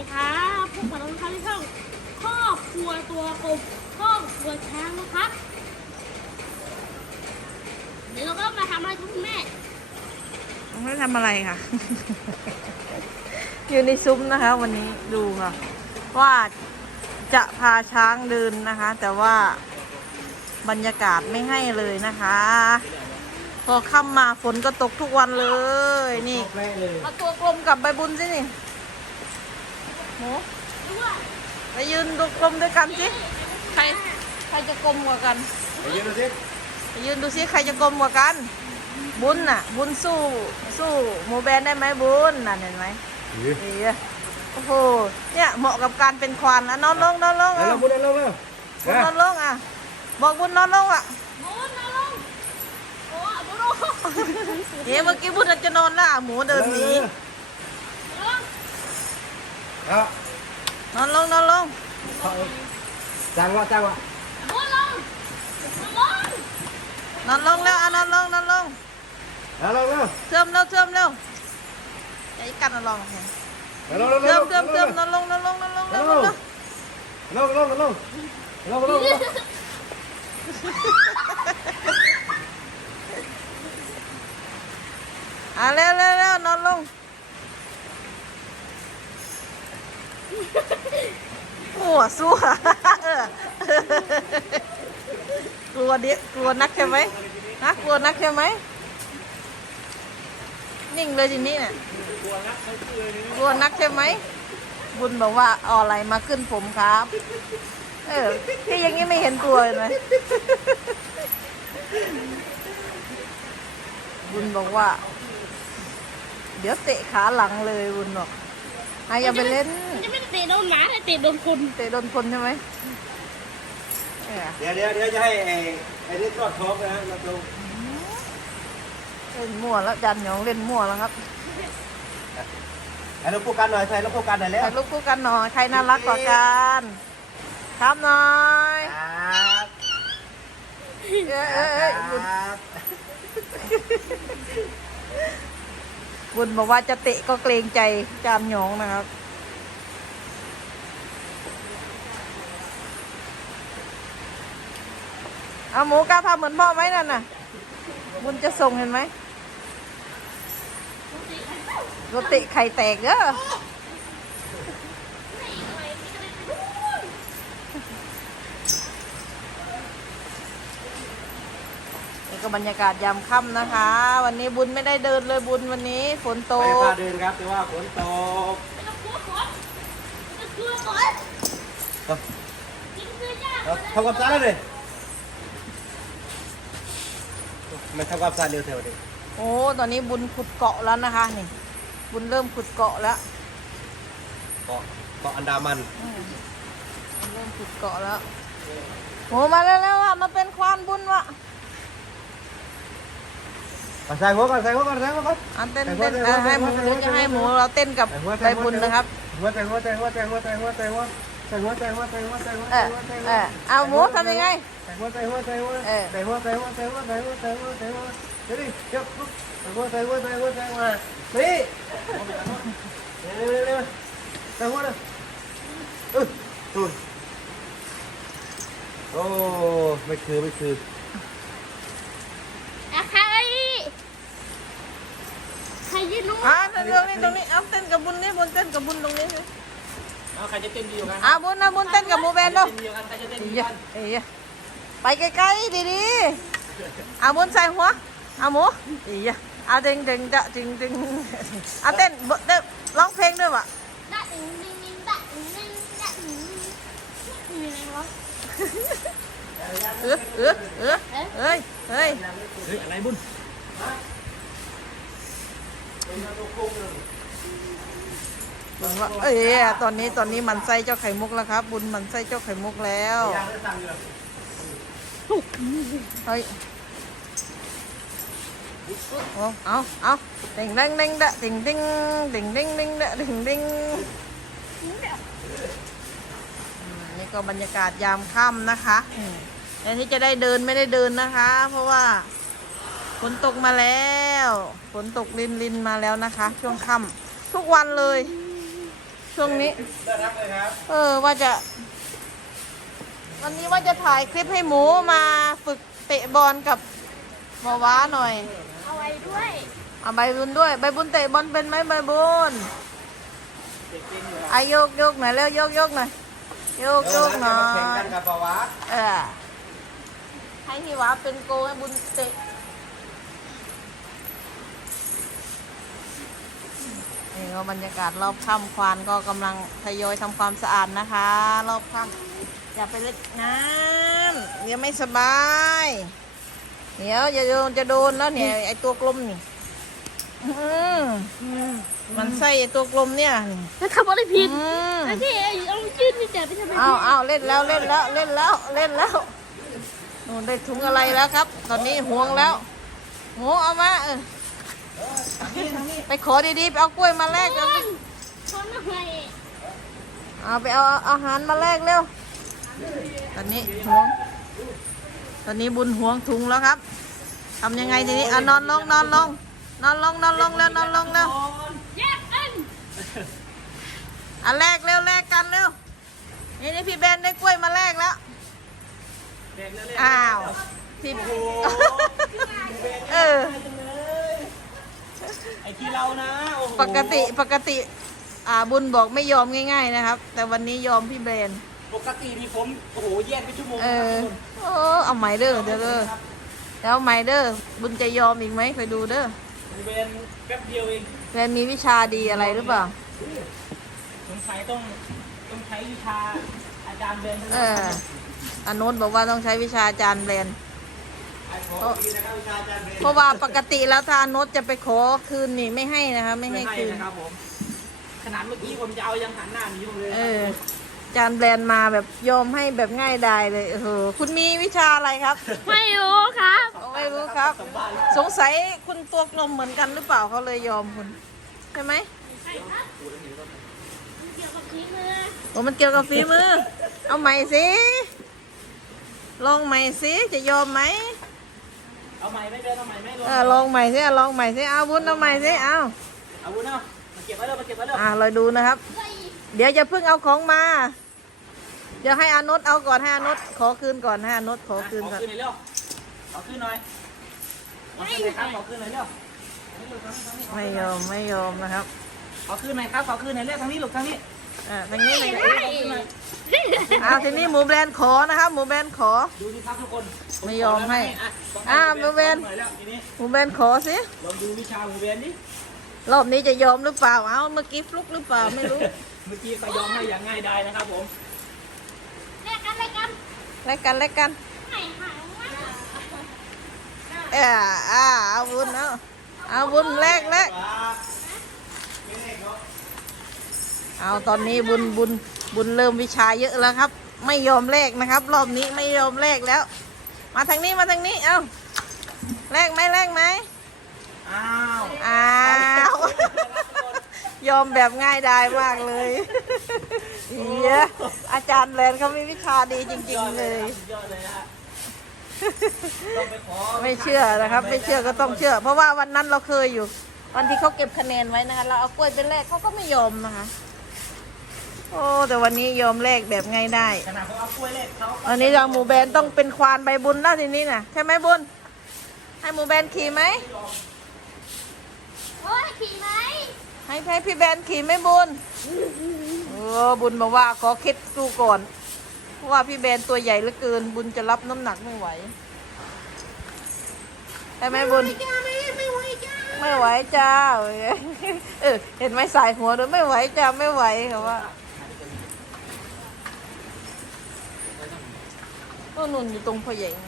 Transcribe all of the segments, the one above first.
ดีครับพวกเราทุกท่านที่ช่องครอบครัวตัวกลมครอบครัวช้างนะครับ เดี๋ยวเราก็มาทำอะไรครับคุณแม่ไม่ทำอะไรค่ะ อยู่ในซุ้มนะคะ วันนี้ดูค่ะ ว่าจะพาช้างเดินนะคะ แต่ว่าบรรยากาศไม่ให้เลยนะคะ พอค่ำมาฝนก็ตกทุกวันเลยนี่เอาตัวกลมกับใบบุญสินี่ โหไปยืนตัวกลมด้วยกันสิ ใคร ใครจะกลมกว่ากัน ไปยืนดูสิไปยืนดูซิใครจะกลมกว่ากัน บุญน่ะ บุญสู้ สู้โมแบนได้ไหมบุญน่ะเห็นไหมนี่โอ้โห เนี่ยเหมาะกับการเป็นควานนะนอนลงนอนลงเอาอะลงบุญเอาลงเร็วบุญนอนลงอะ บอกบุญนอนลงอะบุญนะลุงโอ้บุญโอ้เฮ้เมื่อกี้บุญจะนอนแล้วอะหมูเดินหนีลุง đó. Non luôn non luôn. Chàng qua chàng qua non luôn. Đâu ăn non luôn non luôn. Dạ, non luôn. Đâu sơm đâu sơm đâu cái cắt non luôn sơm sơm sơm non luôn. Non luôn non luôn non luôn non luôn non luôn non luôn. À leo leo leo. Non luôn. โอ้สู้กลัวดิกลัวนักใช่ไหมนักกลัวนักใช่ไหมนิ่งเลยทีนี่เนี่ยกลัวนักใช่ไหมบุญบอกว่าอาอะไรมาขึ้นผมครับ เออที่ยังงี้ไม่เห็นกลัวเลยบุญบอกว่า เดี๋ยวเตะขาหลังเลยบุญบอก ให้อย่าไปเล่น มันจะไม่ได้เตะโดนหมาแต่เตะโดนคนเตะโดนคนใช่ไหมเออเดี๋ยวเดี๋ยวเดี๋ยวจะให้ไอ้ไอ้นี่ทอดท้องนะเราลงเล่นมั่วแล้วจันหยองเล่นมั่วแล้วครับไอ้ลูกคู่กันหน่อยใส่ลูกคู่กันหน่อยแล้วถ่ายรูปคู่กันหน่อยใครน่ารักกว่ากันครับหน่อยครับเอ้ยเอ้ยเอ้ยบุญครับ บุญบอกว่าจะเตะก็เกรงใจจานหยองนะครับ เอาหมูกล้าทำเหมือนพ่อไหมนั่นน่ะ บุญจะส่งเห็นไหมรถเตะไข่แตกเด้อ ก็บรรยากาศยามค่ำนะคะ วันนี้บุญไม่ได้เดินเลยบุญวันนี้ฝนตไปกพาเดินครับแต่ว่าฝนตกไม่ต้องกลัวฝนไม่ต้องกลัวฝนกินเสื้อยากเอาทำความสะอาดเลยมันทำความสะอาดเร็วเท่านี้โอ้ตอนนี้บุญขุดเกาะแล้วนะคะนี่ บุญเริ่มขุดเกาะแล้วเกาะเกาะอันดามันอืมบุญเริ่มขุดเกาะแล้วโอ้มาแล้วๆอะมาเป็นควานบุญวะ เอาใส่หัวก่อนใส่หัวก่อนใส่หัวก่อนอันเต้นแต่เต้นว่าอะให้หมูแต่เดี๋ยวว่าจะให้หมูเราเต้นกับใส่หัวใบบุญนะครับหัวใจหัวใจหัวใจหัวใจหัวใจหัวใจหัวใจหัวใจหัวใจหัวเอใจอหัวใจเออเอาหมูทำยังไงใจหัวใจหัวใจหัวเออใจหัวใจหัวใจหัวใจหัวใจหัวใจหัวเดี๋ยวดิเดี๋ยวปุ๊บใจหัวใจหัวใจหัวใจหัวนี่เร็วเร็วเร็วใจหัวเลยเออตูนโอ้ไม่คือไม่คือ อะใคร ใครยืนนู้นอะตรงนี้ตรงนี้เอาเต้นกับบุญนี่บุญเต้นกับบุญตรงนี้สิเอาใครจะเต้นดีกว่ากันอะบุญนะบุญเต้นกับหมูแบนดูเต้นดีกว่ากันใครจะเต้นเอ้ดียกว่ากันเอ้ยไปไกลๆดีๆเอาบุญใส่หัวเอาหมูเอ้ยเอาดึงดึงจะดึงดึงเอาเต้นบเต้นร้องเพลงด้วยวะดะดึงดึงดึงดะดึงดึงดะดึงดึงมีอะไรวะเออเออเออเฮ้ยเฮ้ยเฮ้ยอะไรบุญ บุญว่าเอ้ยตอนนี้ตอนนี้มันไส้เจ้าไข่มุกแล้วครับ บุญมันไส้เจ้าไข่มุกแล้วเฮ้ยเอาเอาเอาติงดิงดิงดะติงดิงติงดิงดิงดะติงดิงอืมนี่ก็บรรยากาศยามค่ำนะคะแต่ที่จะได้เดินไม่ได้เดินนะคะ เพราะว่าฝนตกมาแล้ว ฝนตกลินลินๆมาแล้วนะคะ ช่วงค่ำทุกวันเลยชช่วงนี้ น่ารักเลยครับเออว่าจะ วันนี้ว่าจะถ่ายคลิปให้หมูมาฝึกเตะบอลกับหมอว้าหน่อย เอาไว้ด้วยเอาใบบุญด้วย ใบบุญเตะบอลเป็นไหมใบบุญอายกยกหน่อยเร็วยกยกหน่อยยกยกหน่อแข่งยกันกับปะวะเออให้พี่ว้าเป็นโกให้บุญเตะ นี่ก็บรรยากาศรอบค่ำควานก็กำลังทยอยทำความสะอาดนะคะ รอบค่ำอย่าไปเล่นน้ำเดี๋ยวไม่สบายเดี๋ยวจะโดนจะโดนแล้วเนี่ยไอตัวกลมนี่อืมมันใส่ไอ้ตัวกลมเนี่ยนี่แล้วทำอะไรผิดอืมแล้วที่เอายื่นนี่แต่ไปทำไมเอาเอาเล่นแล้วเล่นแล้วเล่นแล้วเล่นแล้วนู่นได้ถุงอะไรแล้วครับ ตอนนี้ห่วงแล้วหมูเอามาเออ ไปขอดีๆ ไปเอากล้วยมาแลกคเอานคนอะไรเอาไปเอาอาหารมาแลกเร็ว ตอนนี้ห่วง ตอนนี้บุญห่วงถุงแล้วครับทำยังไงทีนี้อะนอนลงนอนลงนอนลงนอนลงแล้วนอนลงแล้วแยกอันอะแลกเร็วแลกกันเร็ว นี่นี่พี่เบนได้กล้วยมาแลกแล้วแดงแล้วเลยอ้าวพี่เออ ไอ้ที่เรานะโอ้โหปกติปกติ อ่าบุญบอกไม่ยอมง่าย ๆ นะครับ แต่วันนี้ยอมพี่เบนปกตินี่ผมโอ้โหแยกเป็นชั่วโมงเอนะคอรับโอ้เอาใหม่เด้อเดี๋ยวเด้อเดี๋ยวเอาใหม่เด้อบุญจะยอมอีกไหมคอยดูเด้อผมเป็นแป๊บเดียวเองเบนมีวิชาดีอะไรหรือเปล่าสงสัยต้องต้องใช้วิชาอาจารย์เบนเอออนุนบอกว่าต้องใช้วิชาอาจารย์เบนไอ้ขอดีนะครับวิชาอาจารย์เบนเพราะว่าปกติแล้วถ้าอนุจะไปขอคืนนี่ไม่ให้นะคะ ไม่ไม่ให้ให้คืนนะครับผมขนาดเมื่อกี้ผมจะเอายังหันหน้าหนีผมเลยเอออาจารย์แบรนด์มาแบบยอมให้แบบง่ายดายเลยเออคุณมีวิชาอะไรครับ ไม่รู้ครับ ไม่รู้ครับ สงสัยคุณตัวกลมเหมือนกันหรือเปล่าเขาเลยยอมคุณใช่ไหมใช่ครับมันเกี่ยวกับทีมือโอ้มันเกี่ยวกับฝีมือ เอาใหม่สิลองใหม่สิจะยอมไหม เอาใหม่ไหม่เบนเอาใหม่ไหมเออลองใหม่สิเอาลองใหม่สิเอาบุญเอาใหม่สิเอาเอาวุ้นเอามาเก็บไว้เลยมาเก็บไว้เลยอ่าเราดูนะครับ เดี๋ยวจะเพิ่งเอาของมา เดี๋ยวให้อานุษเอาก่อนให้อานุษขอคืนก่อนให้อานุษขอคืนขอก่อนคืนหน่อยเร็วขอคืนหน่อยขอคืนหน่อยครับขอคืนหน่อยเร็วไม่ยอมไม่ยอมนะครับ ขอคืนหน่อยครับขอคืนหน่อยเร็วทางนี้ลูกทางนี้ อ่าทางนี้เลยได้อ่าทีนี้หมูแบรนด์ขอนะครับหมูแบรนด์ขอ ดูสิครับทุกคนไม่ยอมให้อะอะมือเว้นหน่อยแล้วทีนี้หมูแบรนด์ขอสิลองดูวิชาหมูเวนดิรอบนี้จะยอมหรือเปล่าเอ้าเมื่อกี้ฟลุกหรือเปล่าไม่รู้เมื่อกี้ก็ยอมให้อย่างง่ายดายนะครับผมแลกกันแลกกันแลกกันแลกกันไหนหางวะเอออ่าเอาบุญเอาเอาบุญแลกแลก เอาตอนนี้บุญบุญบุญเริ่มวิชาเยอะแล้วครับ ไม่ยอมแลกนะครับ รอบนี้ไม่ยอมแลกแล้ว มาทางนี้มาทางนี้เอาแลกไหมแลกไหมอ้าวอ้าวยอมแบบง่ายดายมากเลยเหี้ยอาจารย์แลนเขามีวิชาดีจริง ๆ เลยสุดยอดเลยนะฮะต้องไปขอไม่เชื่อนะครับ ไม่เชื่อก็ต้องเชื่อ เพราะว่าวันนั้นเราเคยอยู่ วันที่เขาเก็บคะแนนไว้นะคะเราเอากล้วยไปแลกเขาก็ไม่ยอมนะคะ โอ้แต่วันนี้ยอมแลกแบบง่ายได้ขนาดเขาเอากล้วยเล็กเขาก็วันนี้เราหมูแบนต้องเป็นควานใบบุญแล้วทีนี้น่ะใช่ไหมบุญให้หมูแบนขี่ไหมโอ้ยขี่ไหมให้ให้พี่แบนขี่ไหมบุญเออบุญบอกว่าขอคิดดูก่อน เพราะว่าพี่แบนตัวใหญ่เหลือเกิน บุญจะรับน้ำหนักไม่ไหวใช่ไหมบุญจ้าไม่ไม่ไหวจ้าไม่ไหวจ้าเออเห็นไหมสายหัวด้วยไม่ไหวจ้าไม่ไหวเขาว่า ก็นุ่นอยู่ตรงพ่อใหญ่ไง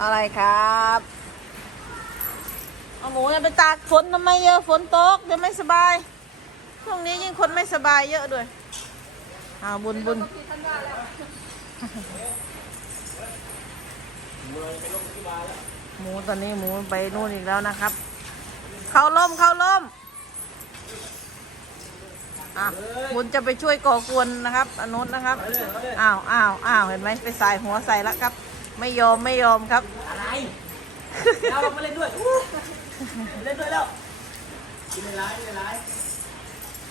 อะไรครับเอาหมูเนี่ยไปตากฝนทำไมเยอะฝนตกเดี๋ยวไม่สบายช่วงนี้ยิ่งคนไม่สบายเยอะด้วยอ้าวบุญบุญหมูตอนนี้หมูไปนู่นอีกแล้วนะครับ เข้าล่มเข้าล่ม อะบุญจะไปช่วยก่อกวนนะครับอนุนนะครับ อ้าวอ้าวอ้าวเห็นไหมไปใส่หัวใส่แล้วครับ ไม่ยอมไม่ยอมครับ อะไรเอาเรามาเล่นด้วยอู้เล่นด้วยแล้วกินในร้านในร้าน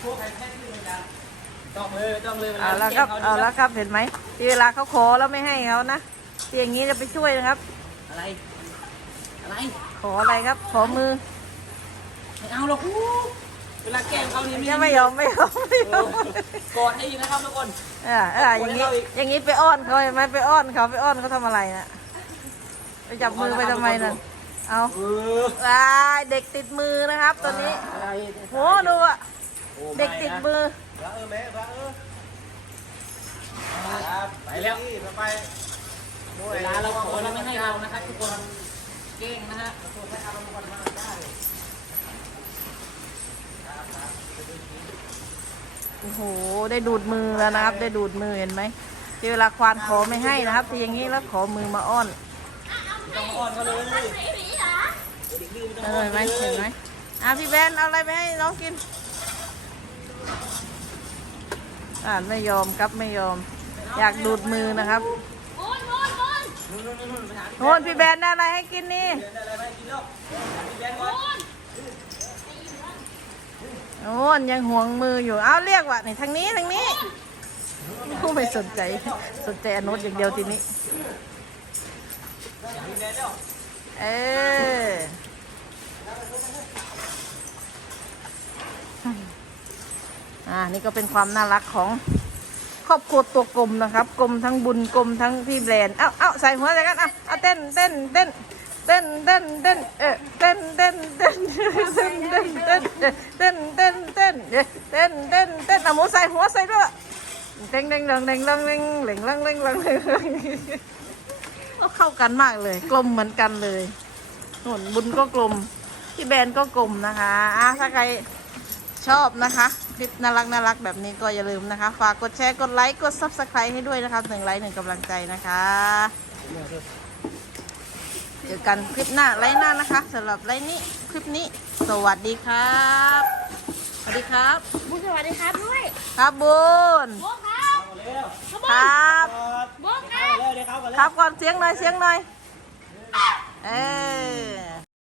พวกใครแค่ที่มันจะต้องเลยต้องเลยเอาแล้วครับเอาแล้วครับเห็นไหมที่เวลาเขาขอแล้วไม่ให้เขานะที่อย่างนี้จะไปช่วยนะครับ อะไร อะไร ขออะไรครับ ขอมือไม่เอาหรอก เวลาแกล้งเขาเนี่ยยังไม่ยอมไม่ยอมไม่ยอมกอดให้อยู่นะครับทุกคนเออเอออย่างนี้อย่างนี้ไปอ้อนเขาเห็นไหมไปอ้อนเขาไปอ้อนเขาทำอะไรนะไปจับมือไปทำไมน่ะเอาเออวายเด็กติดมือนะครับตอนนี้อะไรโหดูอะเด็กติดมือพระเออแม่พระเออครับไปแล้วนี่ไปเวลาเราขอเราไม่ให้เรานะครับทุกคนเก่งนะฮะ โอ้โห ได้ดูดมือแล้วนะครับ ได้ดูดมือเห็นไหมเวลาควานขอไม่ให้นะครับที่อย่างนี้แล้วขอมือมาอ้อนต้องอ่อนเขาเลยสีสีเหรอเด็กดื้อไม่ต้องเออ่ออนเห็นไหมเลเห็นไหมอะพี่แบนเอาอะไรไปให้น้องกิน อ่านไม่ยอมครับไม่ยอม อยากดูดมือนะครับโน่นพี่แบนได้อะไรให้กินนี่แบนได้อะไรไหมกินล้วพี่แบนโอก่อน โน่นยังห่วงมืออยู่ เอาเรียกว่านี่ทางนี้ทางนี้ผู้ไม่สนใจ สนใจอนุชอย่างเดียวทีนี้ เอออ่า นี่ก็เป็นความน่ารักของครอบครัวตัวกลมนะครับ กลมทั้งบุญกลมทั้งพี่แบรนด์ เอ้าเอ้าใส่หัวใจกัน เอ้าเอาเต้นเต้นเต้น เต้นเต้นเต้นเออเต้นเต้นเต้นเต้นเต้นเต้นเต้นเต้นเต้นเต้นเต้นเต้นเอาหมูใส่หัวใส่ด้วยเด้งเด้งเด้งเด้งเด้งเด้งเด้งเด้งเด้งเด้งเด้งเด้งก็เข้ากันมากเลย กลมเหมือนกันเลยส่วนบุญก็กลมพี่แบนก็กลมนะคะอะถ้าใครชอบนะคะ คลิปน่ารักน่ารักแบบนี้ก็อย่าลืมนะคะ ฝากกดแชร์กดไลค์กด subscribe ให้ด้วยนะคะหนึ่งไลค์หนึ่งกำลังใจนะคะ เจอกันคลิปหน้าไลค์หน้านะคะสำหรับไลค์นี้คลิปนี้ สวัสดีครับ สวัสดีครับ บุญสวัสดีครับด้วยครับบุญโบกครับเอาเร็วครับกอดโบกครับ เร็วเดี๋ยวเขาก่อนคเร็รัวบก่อนเสียงหน่อยเสียงหน่อย เออ